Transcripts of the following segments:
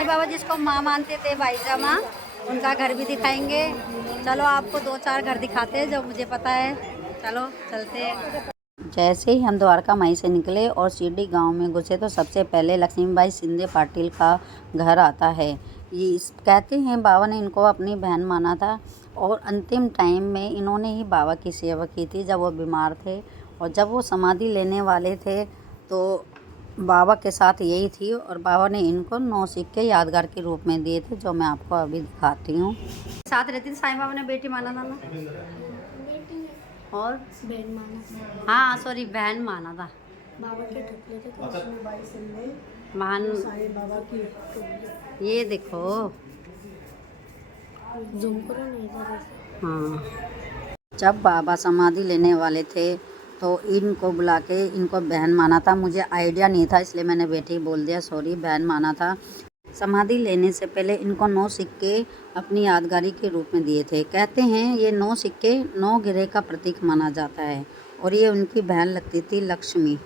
साईं बाबा जिसको माँ मानते थे भाईजा माँ, उनका घर भी दिखाएंगे। चलो आपको 2-4 घर दिखाते हैं जो मुझे पता है। चलो चलते हैं। जैसे ही हम द्वारका माई से निकले और सीडी गांव में घुसे तो सबसे पहले लक्ष्मीबाई शिंदे पाटिल का घर आता है। ये कहते हैं बाबा ने इनको अपनी बहन माना था और अंतिम टाइम में इन्होंने ही बाबा की सेवा की थी जब वो बीमार थे। और जब वो समाधि लेने वाले थे तो बाबा के साथ यही थी और बाबा ने इनको 9 सिक्के यादगार के रूप में दिए थे, जो मैं आपको अभी दिखाती हूँ। साथ रहती थी साईं बाबा ने बेटी माना था ना, और बहन माना। हाँ सॉरी बहन माना था। बाबा के टुकड़े थे महान साईं बाबा की। ये देखो, ज़ूम करो नहीं इधर। हाँ जब बाबा समाधि लेने वाले थे तो इनको बुला के इनको बहन माना था। मुझे आइडिया नहीं था इसलिए मैंने बेटी बोल दिया, सॉरी बहन माना था। समाधि लेने से पहले इनको 9 सिक्के अपनी यादगारी के रूप में दिए थे। कहते हैं ये 9 सिक्के 9 गिरे का प्रतीक माना जाता है और ये उनकी बहन लगती थी लक्ष्मी।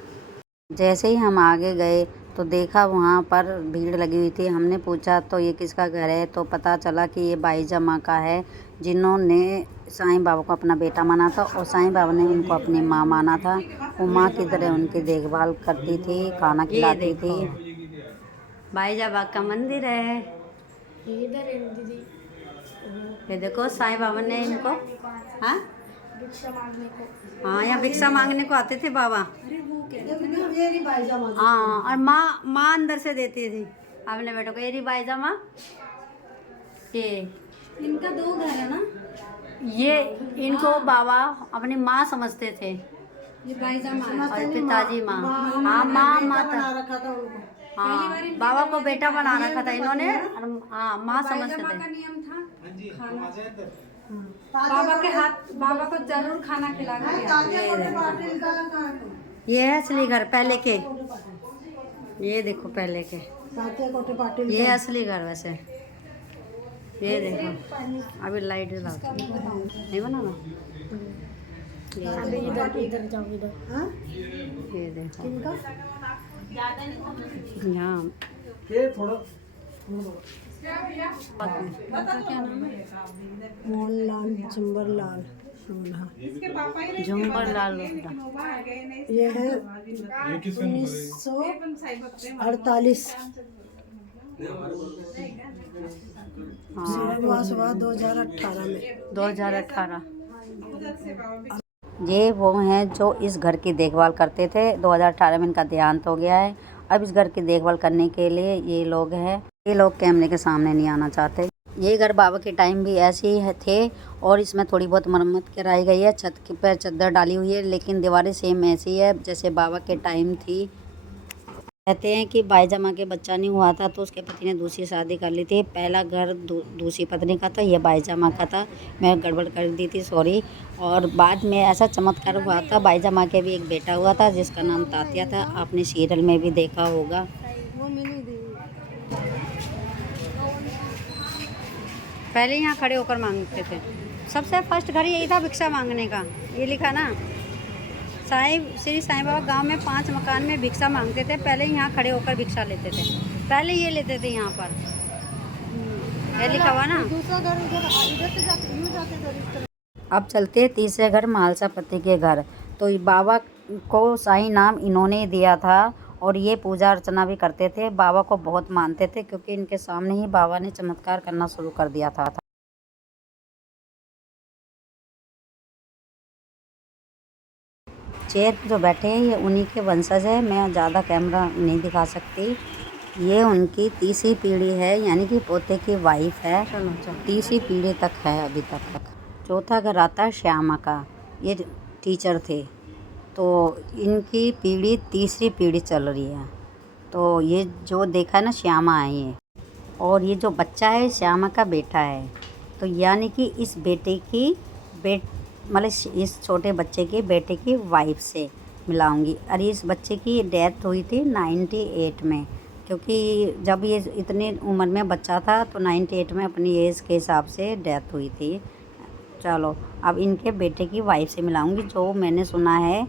जैसे ही हम आगे गए तो देखा वहाँ पर भीड़ लगी हुई थी। हमने पूछा तो ये किसका घर है, तो पता चला कि ये बाईजा माँ का है जिन्होंने साईं बाबा को अपना बेटा माना था और साईं बाबा ने उनको अपनी माँ माना था। वो माँ की तरह उनकी देखभाल करती थी, खाना खिलाती थी। बाईजा बाग का मंदिर है। इधर है दीदी। ये देखो साईं बाबा ने इनको, हाँ भिक्षा मांगने को। हाँ यहाँ भिक्षा मांगने को आते थे बाबा। अरे वो क्या हाँ और माँ अंदर से देती थी अपने बेटों को। ये बाईजा माँ, ये इनका 2 घर है ना। ये इनको बाबा अपनी माँ समझते थे। ये बाईजा माँ और पिताजी माँ, हाँ माँ माता, रखा था उनको। हाँ बाबा को बेटा बना रखा था इन्होंने। हाँ माँ समझते का थे। नियम था खाना, बाबा के हाथ, बाबा को जरूर खाना खिलाना। ये है असली घर पहले के, ये देखो पहले के, ये है असली घर वैसे। ये देखो अभी लाइट जलाती नहीं बनाना। इधर जाओ इधर। ये देखो यहाँ मोहनलाल चंबरलाल झुम्बर लाल ये है 1948। स्वर्गवास हुआ 2018 में। 2018। ये वो हैं जो इस घर की देखभाल करते थे। 2018 में इनका देहांत हो गया है। अब इस घर की देखभाल करने के लिए ये लोग हैं। ये लोग कैमरे के सामने नहीं आना चाहते। ये घर बाबा के टाइम भी ऐसे ही थे और इसमें थोड़ी बहुत मरम्मत कराई गई है। छत पर चादर डाली हुई है लेकिन दीवारें सेम ऐसी है जैसे बाबा के टाइम थी। कहते हैं कि बाईजा माँ के बच्चा नहीं हुआ था तो उसके पति ने दूसरी शादी कर ली थी। पहला घर दूसरी पत्नी का था, यह बाईजा माँ का था। मैं गड़बड़ कर दी थी, सॉरी। और बाद में ऐसा चमत्कार हुआ था, बाईजा माँ के भी एक बेटा हुआ था जिसका नाम तात्या था। आपने सीरियल में भी देखा होगा। पहले यहाँ खड़े होकर मांगते थे। सबसे फर्स्ट घर यही था भिक्षा मांगने का। ये लिखा ना, श्री साईं बाबा गांव में 5 मकान में भिक्षा मांगते थे। पहले यहाँ खड़े होकर भिक्षा लेते थे, पहले ये लेते थे यहाँ पर। ये लिखा हुआ ना। दूसरा घर इधर से जाते। अब चलते तीसरे घर महालसा पति के घर। तो बाबा को साईं नाम इन्होंने दिया था और ये पूजा अर्चना भी करते थे। बाबा को बहुत मानते थे क्योंकि इनके सामने ही बाबा ने चमत्कार करना शुरू कर दिया था। चेयर जो बैठे हैं ये उन्हीं के वंशज है। मैं ज़्यादा कैमरा नहीं दिखा सकती। ये उनकी तीसरी पीढ़ी है, यानी कि पोते की वाइफ है। तीसरी पीढ़ी तक है अभी तक। चौथा घर आता है श्यामा का। ये टीचर थे तो इनकी पीढ़ी तीसरी पीढ़ी चल रही है। तो ये जो देखा है ना, श्यामा है ये, और ये जो बच्चा है श्यामा का बेटा है। तो यानी कि इस बेटे की मतलब इस छोटे बच्चे के बेटे की वाइफ से मिलाऊंगी। और इस बच्चे की डेथ हुई थी 98 में, क्योंकि जब ये इतनी उम्र में बच्चा था तो 98 में अपनी एज के हिसाब से डेथ हुई थी। चलो अब इनके बेटे की वाइफ से मिलाऊंगी, जो मैंने सुना है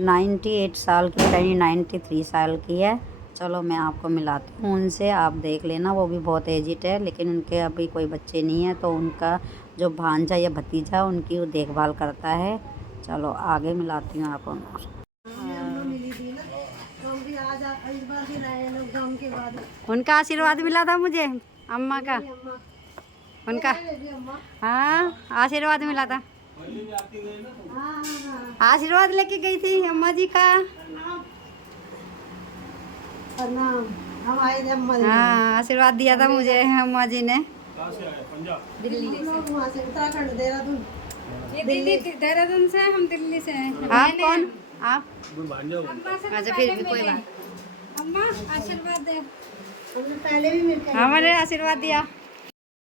98 साल की, यानी 93 साल की है। चलो मैं आपको मिलाती हूँ उनसे, आप देख लेना। वो भी बहुत एजिड है, लेकिन उनके अभी कोई बच्चे नहीं है, तो उनका जो भांजा या भतीजा उनकी वो देखभाल करता है। चलो आगे मिलाती हूँ आपको। उनका आशीर्वाद मिला था मुझे, अम्मा का, उनका हाँ आशीर्वाद मिला था। आशीर्वाद लेके गई थी अम्मा जी का। हम आए थे अम्मा जी। हाँ आशीर्वाद दिया था मुझे अम्मा जी ने। दिल्ली लोग वहाँ से उत्तराखंड देहरादून। ये दिल्ली देहरादून से, हम दिल्ली से हैं। आप कौन? आप अम्मा से तो अच्छा, फिर पहले भी कोई मिले। बात। अम्मा आशीर्वाद दे। हमने पहले भी मिलकर हमारे आशीर्वाद दिया।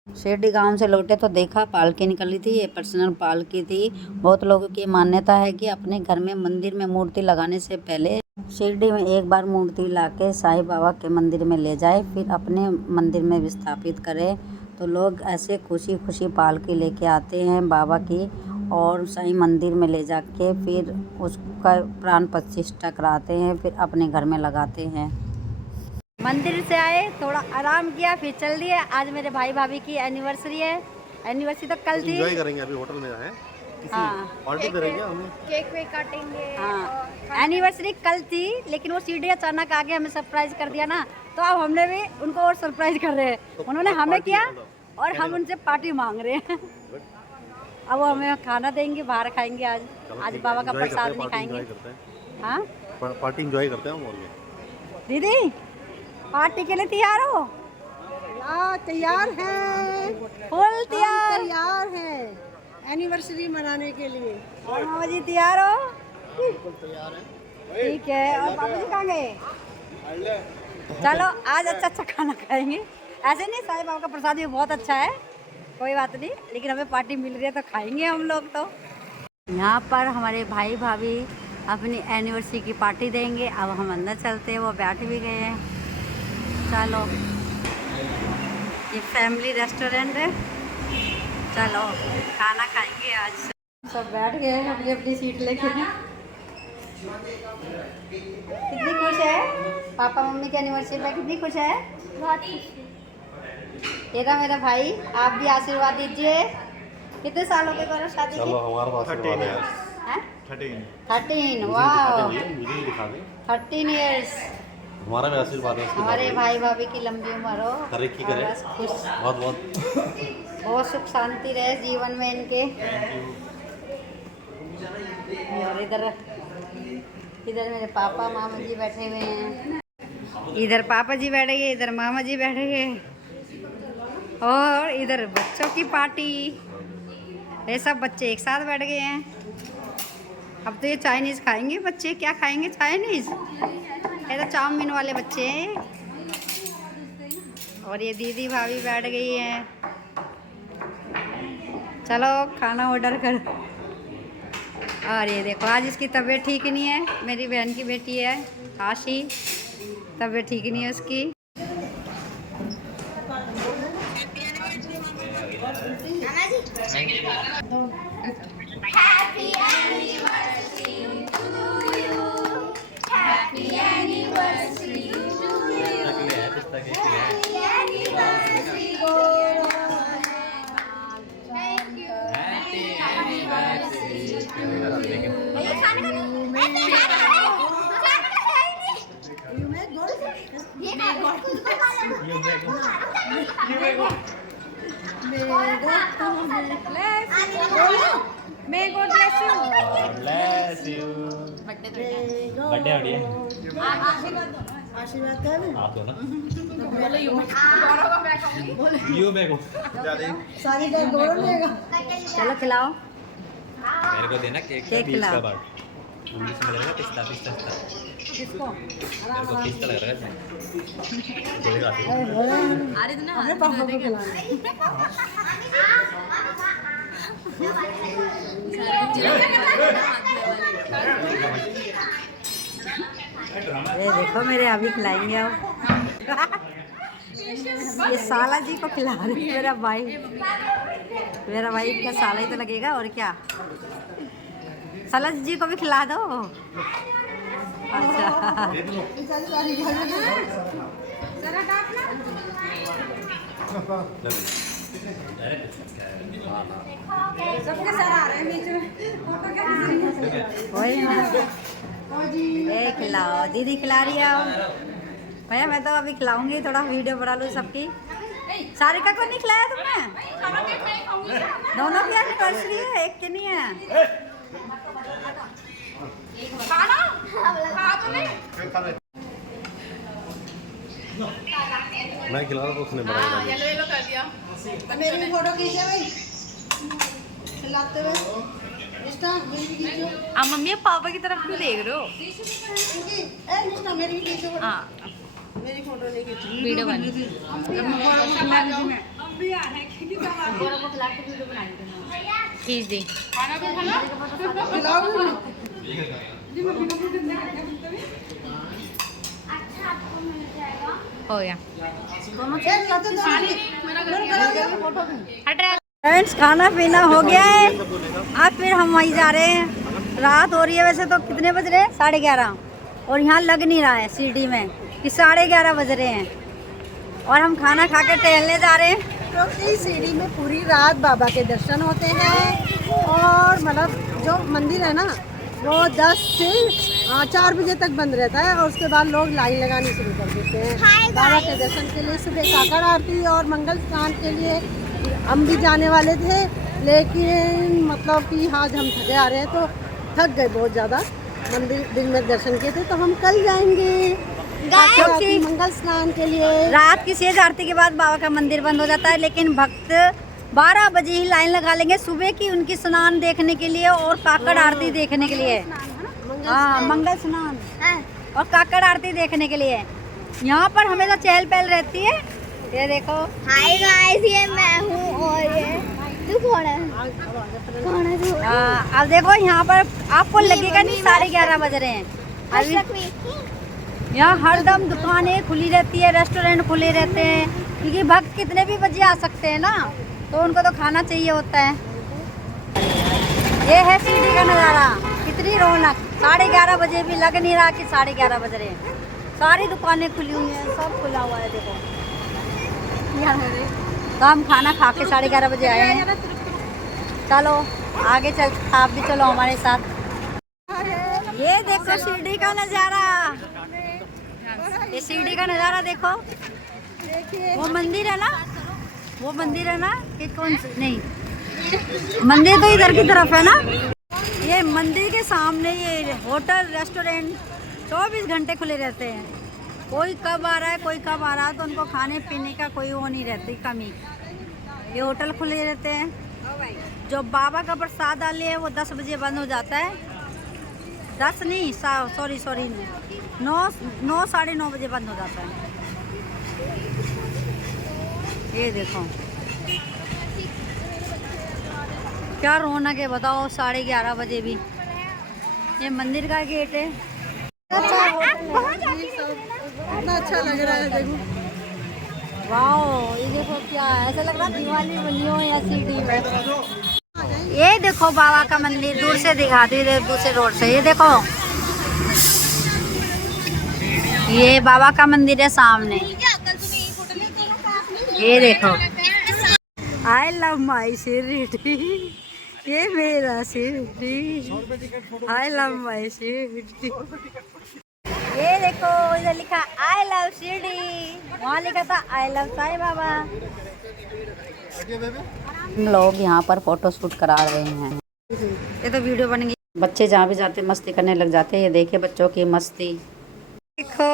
शिरडी गांव से लौटे तो देखा पालकी निकली थी। ये पर्सनल पालकी थी। बहुत लोगों की मान्यता है कि अपने घर में मंदिर में मूर्ति लगाने से पहले शिरडी में एक बार मूर्ति लाके साईं बाबा के मंदिर में ले जाए, फिर अपने मंदिर में विस्थापित करें। तो लोग ऐसे खुशी खुशी पालकी लेके आते हैं बाबा की, और साईं मंदिर में ले जाके फिर उसका प्राण प्रतिष्ठा कराते हैं, फिर अपने घर में लगाते हैं। मंदिर से आए, थोड़ा आराम किया, फिर चल दिए। आज मेरे भाई भाभी की एनिवर्सरी है। एनिवर्सरी तो कल थी। एंजॉय करेंगे, अभी होटल में आए हैं, हाँ पार्टी करेंगे हमें। केक वेक काटेंगे। हाँ एनिवर्सरी कल थी, लेकिन वो सीढ़ी अचानक आके हमें सरप्राइज कर दिया ना, तो अब हमने भी उनको और सरप्राइज कर रहे हैं। उन्होंने हमें किया और हम उनसे पार्टी मांग रहे हैं। अब वो हमें खाना देंगे, बाहर खाएंगे। आज बाबा का प्रसाद नहीं खाएंगे। हाँ पार्टी एंजॉय करते हैं हम। और क्या दीदी, पार्टी के लिए तैयार हो? तैयार है, फुल तैयार। तैयार है एनिवर्सरी मनाने के लिए। और मामा जी तैयार हो? ठीक है। और पापा जी कहाँ गए? चलो आज अच्छा अच्छा खाना खाएंगे। ऐसे नहीं, साईं बाबा का प्रसाद भी बहुत अच्छा है, कोई बात नहीं, लेकिन हमें पार्टी मिल रही है तो खाएंगे हम लोग। तो यहाँ पर हमारे भाई भाभी अपनी एनिवर्सरी की पार्टी देंगे। अब हम अंदर चलते हैं, वो बैठ भी गए हैं। चलो, ये फैमिली रेस्टोरेंट है। चलो खाना खाएंगे आज। सब बैठ गए हैं अपनी अपनी सीट लेके। कितनी खुश है पापा मम्मी की एनिवर्सरी पे? कितनी खुश है? बहुत ही। ये रहा मेरा भाई, आप भी आशीर्वाद दीजिए। कितने सालों के करो शादी चलो, की? हमारा पास आशीर्वाद है यार। हैं? 13 वाह, मुझे ही दिखा दे। 13 ईयर्स। हमारा भी आशीर्वाद है उसके हमारे बाद। भाई भाभी की लंबी उम्र हो, तरक्की और करे। बस खुश, बहुत बहुत बहुत सुख शांति रहे जीवन में इनके। और इधर मेरे पापा मामा जी बैठे हुए हैं। इधर पापा जी बैठे गए, इधर मामा जी बैठे गए, और इधर बच्चों की पार्टी। ये सब बच्चे एक साथ बैठ गए हैं। अब तो ये चाइनीज़ खाएंगे बच्चे। क्या खाएंगे? चाइनीज़। ये तो चाउमीन वाले बच्चे हैं। और ये दीदी भाभी बैठ गई हैं। चलो खाना ऑर्डर कर। और ये देखो, आज इसकी तबीयत ठीक नहीं है। मेरी बहन की बेटी है आशी, तबीयत ठीक नहीं है उसकी। May God bless you. Bless you. Birthday बढ़िया। आशीर्वाद कर। आप दो ना। यू मैं को। सारी का गोल लेगा। चलो खिलाओ। मेरे को देना केक केक 20 खिलाओ। का बाट। इंग्लिश में लगेगा पिस्ता पिस्ता पिस्ता। किसको? मेरे को पिस्ता लग रहा है। बोलेगा अपने पापा को खिलाना। ये देखो मेरे अभी खिलाएंगे अब। ये साला जी को खिला रही है मेरा भाई। मेरा भाई क्या साला ही तो लगेगा, और क्या। साला जी को भी खिला दो। अच्छा जरा काटना। सबके सर आ रहे हैं बीच में, फोटो क्या वही ना। ये खिलाओ, दीदी खिला रही है भैया। मैं तो अभी खिलाऊंगी, थोड़ा वीडियो बना लूँ सबकी। सारिका को नहीं खिलाया तुमने? दोनों की एनिवर्सरी है, एक की नहीं है। मैं खिला रहा था, उसने बड़ा खिला दिया। मेरी फोटो खींचे भाई, खिलाते हुए। निष्ठा मेरी भी खींचो। आप मम्मी पापा की तरफ क्यों देख रहे हो? क्योंकि ए निष्ठा मेरी भी खींचो। हाँ मेरी फोटो नहीं खींची। वीडियो बन खींच दी। खिलाओ ना। हो गया। हट रहा। फ्रेंड्स, खाना पीना हो गया है, अब फिर हम वहीं जा रहे हैं। रात हो रही है, वैसे तो कितने बज रहे हैं? 11:30। और यहाँ लग नहीं रहा है सीढ़ी में कि 11:30 बज रहे हैं। और हम खाना खा के टहलने जा रहे हैं। क्योंकि सीढ़ी में पूरी रात बाबा के दर्शन होते हैं। और मतलब जो मंदिर है ना, वो 10 से 4 बजे तक बंद रहता है। और उसके बाद लोग लाइन लगानी शुरू कर देते हैं बाबा के दर्शन के लिए। सुबह काकड़ आरती और मंगल स्नान के लिए हम भी जाने वाले थे, लेकिन मतलब कि आज हम थके आ रहे हैं, तो थक गए बहुत ज़्यादा। मंदिर दिन में दर्शन किए थे, तो हम कल जाएंगे क्योंकि मंगल स्नान के लिए। रात की 6 आरती के बाद बाबा का मंदिर बंद हो जाता है, लेकिन भक्त 12 बजे ही लाइन लगा लेंगे सुबह की उनकी स्नान देखने के लिए और काकड़ आरती देखने के लिए। हाँ, मंगल स्नान और काकड़ आरती देखने के लिए। यहाँ पर हमेशा चहल पहल रहती है। ये देखो, हाय गाइस, ये मैं हूँ और ये तू कौन है? कौन है तू? अब देखो यहाँ पर आपको लगेगा नहीं 11:30 बज रहे हैं अभी। यहाँ हरदम दुकानें खुली रहती है, रेस्टोरेंट खुले रहते हैं, क्योंकि भक्त कितने भी बजे आ सकते हैं ना, तो उनको तो खाना चाहिए होता है। ये है सीढ़ी का नज़ारा, कितनी रौनक। 11:30 बजे भी लग नहीं रहा कि 11:30 बज रहे हैं। सारी दुकानें खुली हुई हैं, सब खुला हुआ है। देखो, तो हम खाना खा के 11:30 बजे आए हैं। चलो आगे चल, आप भी चलो हमारे साथ। ये देखो सीढ़ी का नज़ारा, ये सीढ़ी का नज़ारा देखो। वो मंदिर है ना, वो मंदिर है ना कि कौन सी? नहीं, मंदिर तो इधर की तरफ है ना। ये मंदिर के सामने ये होटल रेस्टोरेंट 24 घंटे खुले रहते हैं। कोई कब आ रहा है, कोई कब आ रहा है, तो उनको खाने पीने का कोई वो नहीं रहती कमी। ये होटल खुले रहते हैं। जो बाबा का प्रसाद डाले है वो 10 बजे बंद हो जाता है। 10 नहीं, सॉरी 9 साढ़े 9 बजे बंद हो जाता है। ये देखो क्या रौनक है, बताओ 11:30 बजे भी। ये मंदिर का गेट है। कितना अच्छा लग रहा है, देखो। वाओ, ये देखो क्या है, ऐसा लग रहा है दिवाली बनी हो या सीढ़ी में। ये देखो बाबा का मंदिर दूर से दिखाती है, दूसरे रोड से। ये देखो, ये बाबा का मंदिर है सामने। ये देखो, आई लव माई शिरडी, ये मेरा Shirdi, I love my Shirdi. ये देखो, इधर लिखा आई लव शिरडी, वहाँ लिखा था आई लव साईं बाबा। हम लोग यहाँ पर फोटो शूट करा रहे हैं। ये तो वीडियो बन गई। बच्चे जहाँ भी जाते मस्ती करने लग जाते हैं। ये देखिए बच्चों की मस्ती, देखो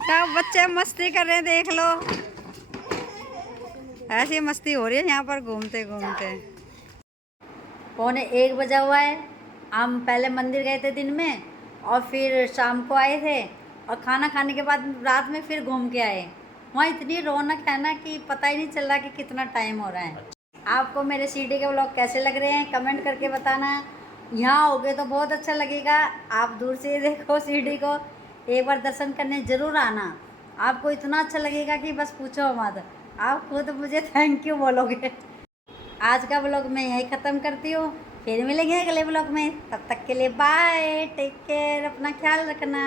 क्या बच्चे मस्ती कर रहे हैं, देख लो। ऐसी मस्ती हो रही है यहाँ पर घूमते घूमते। 1:15 बजा हुआ है। हम पहले मंदिर गए थे दिन में, और फिर शाम को आए थे, और खाना खाने के बाद रात में फिर घूम के आए। वहाँ इतनी रौनक है ना कि पता ही नहीं चल रहा कि कितना टाइम हो रहा है। आपको मेरे सीढ़ी के व्लॉग कैसे लग रहे हैं कमेंट करके बताना। यहाँ होगे तो बहुत अच्छा लगेगा। आप दूर से देखो सीढ़ी को, एक बार दर्शन करने ज़रूर आना। आपको इतना अच्छा लगेगा कि बस पूछो मत, आप खुद मुझे थैंक यू बोलोगे। आज का व्लॉग मैं यहीं ख़त्म करती हूँ। फिर मिलेंगे अगले ब्लॉग में, तब तक के लिए बाय, टेक केयर, अपना ख्याल रखना।